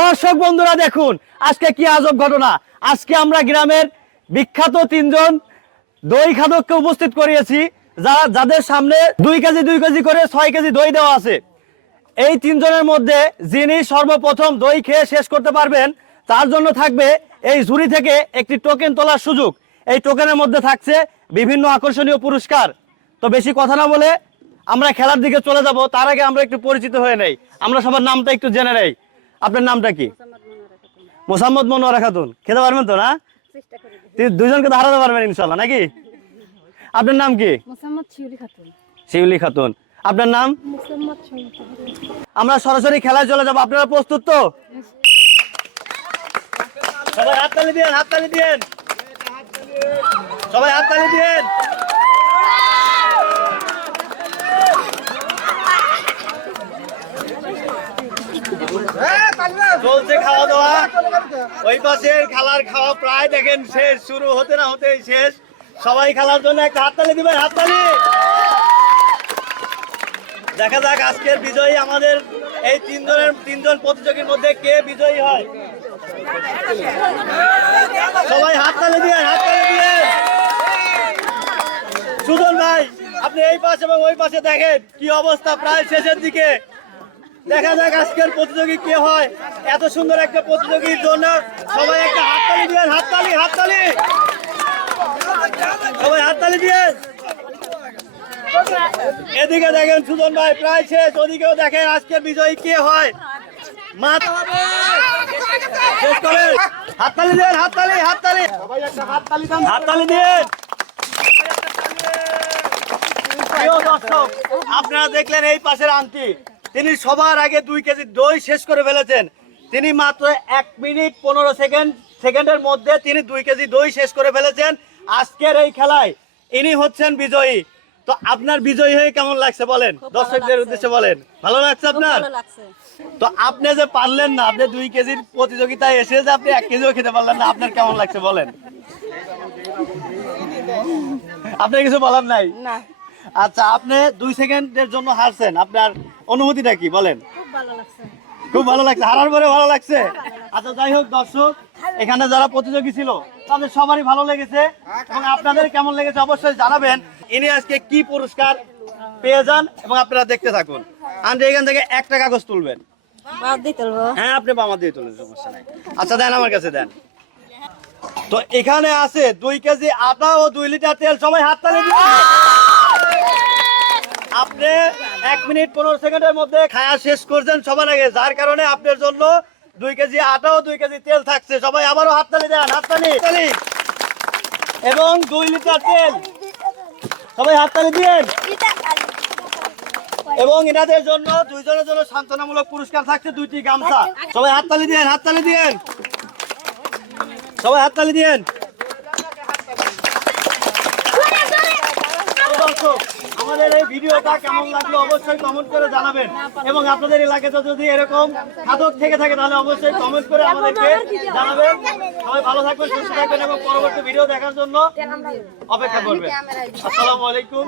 দর্শক বন্ধুরা দেখুন আজকে কি আজব ঘটনা। আজকে আমরা গ্রামের বিখ্যাত তিনজন দই খাদককে উপস্থিত করিয়েছি, যাদের সামনে 2 কেজি করে 6 কেজি দই দেওয়া আছে। এই তিনজনের মধ্যে যিনি সর্বপ্রথম দই খেয়ে শেষ করতে পারবেন তার জন্য থাকবে এই ঝুড়ি থেকে একটি টোকেন তোলার সুযোগ। এই টোকেনের মধ্যে থাকছে বিভিন্ন আকর্ষণীয় পুরস্কার। তো বেশি কথা না বলে আমরা খেলার দিকে চলে যাব। তার আগে আমরা একটু পরিচিত হয়ে নেই, আমরা সবার নামটা একটু জেনে নেই। আপনার নামটা কি? মোসাম্মদ মনোয়ারা খাতুন। খেতে পারবেন তো না? দুইজনকে তো হারাতে পারবেন ইনশাল্লাহ, নাকি? আপনার নাম কি? শিউলি খাতুন। আপনার নাম? আমরা সরাসরি খেলায় চলে যাব, আপনারা প্রস্তুত তো? সবাই হাততালি দিয়েন, হাততালি দিয়েন, সবাই হাততালি দিয়েন। চলছে খাওয়া দাওয়া, ওই পাশের খেলার খাওয়া প্রায় দেখেন শেষ, শুরু হতে না হতেই শেষ। সবাই খেলার জন্য একটা হাততালি দিবেন, হাততালি। দেখা যাক আজকের বিজয়ী আমাদের এই তিনজন প্রতিযোগীর মধ্যে কে বিজয়ী হয়। সবাই হাততালি দিয়েন, হাততালি দিয়েন। সুজন ভাই, আপনি এই পাশে এবং ওই পাশে দেখেন কি অবস্থা, প্রায় শেষের দিকে। দেখা যাক আজকের প্রতিযোগী কে হয়। এত সুন্দর একটা প্রতিযোগীর জন্য সবাই একটা হাততালি দিয়েন, হাততালি, হাততালি, সবাই হাততালি দিয়েন। এদিকে দেখেন সুজন ভাই প্রায় শেষ, ওদিকেও দেখেন আজকের বিজয়ী কে হয়। শেষ করেন, হাততালি দেন, হাততালি, হাততালি, হাততালি দিয়েন। প্রিয় দর্শক, আপনারা দেখলেন এই পাশের আন্টি, তিনি সবার আগে 2 কেজি দই শেষ করে ফেলেছেন। তিনি মাত্র 1 মিনিট 15 সেকেন্ডের মধ্যে তিনি 2 কেজি দই শেষ করে ফেলেছেন। আজকের এই খেলায় ইনি হচ্ছেন বিজয়ী। তো আপনার বিজয়ী হয়ে কেমন লাগছে বলেন, দর্শকদের উদ্দেশ্যে বলেন। ভালো লাগছে আপনার? তো আপনি যে পারলেন না, আপনি 2 কেজির প্রতিযোগিতায় এসে যে আপনি 1 কেজিও খেতে পারলেন না, আপনার কেমন লাগছে বলেন? আপনার কিছু বলার নাই? না। আচ্ছা, আপনি 2 সেকেন্ডের জন্য হারছেন, আপনার অনুভূতিটা কি বলেন? খুব ভালো লাগছে। খুব ভালো লাগছে, হারার পরে ভালো লাগছে। আচ্ছা, যাই হোক দর্শক, এখানে যারা প্রতিযোগী ছিল তাদের সবারই ভালো লেগেছে এবং আপনাদের কেমন লেগেছে অবশ্যই জানাবেন। ইনি আজকে কি পুরস্কার পেয়ে যান এবং আপনারা দেখতে থাকুন। আন্টি এখান থেকে একটা কাগজ তুলবেন। হ্যাঁ, আপনি বামা দিয়ে তুলবেন, সমস্যা নাই। আচ্ছা দেন, আমার কাছে দেন। তো এখানে আছে 2 কেজি আটা ও 2 লিটার তেল। সবাই হাততালি দিন। আপনি 1 মিনিট 15 সেকেন্ডের মধ্যে খাওয়া শেষ করছেন সবার আগে, যার কারণে আপনার জন্য 2 কেজি আটা ও 2 কেজি তেল থাকছে। সবাই আবারও হাততালি দেন, হাততালি, হাততালি। এবং 2 লিটার তেল, সবাই হাততালি দিয়েন। এবং এনাদের জন্য দুইজনের জন্য সান্ত্বনামূলক পুরস্কার থাকছে 2টি গামছা। সবাই হাততালি দিয়েন, হাততালি দিয়েন, সবাই হাততালি দিয়েন। আমাদের এই ভিডিওটা কেমন লাগলো অবশ্যই কমেন্ট করে জানাবেন এবং আপনাদের এলাকাতে যদি এরকম খাদক থেকে থাকে তাহলে অবশ্যই কমেন্ট করে আমাদেরকে জানাবেন। সবাই ভালো থাকবেন, সুস্থ থাকবেন এবং পরবর্তী ভিডিও দেখার জন্য অপেক্ষা করবেন। আসসালামু আলাইকুম।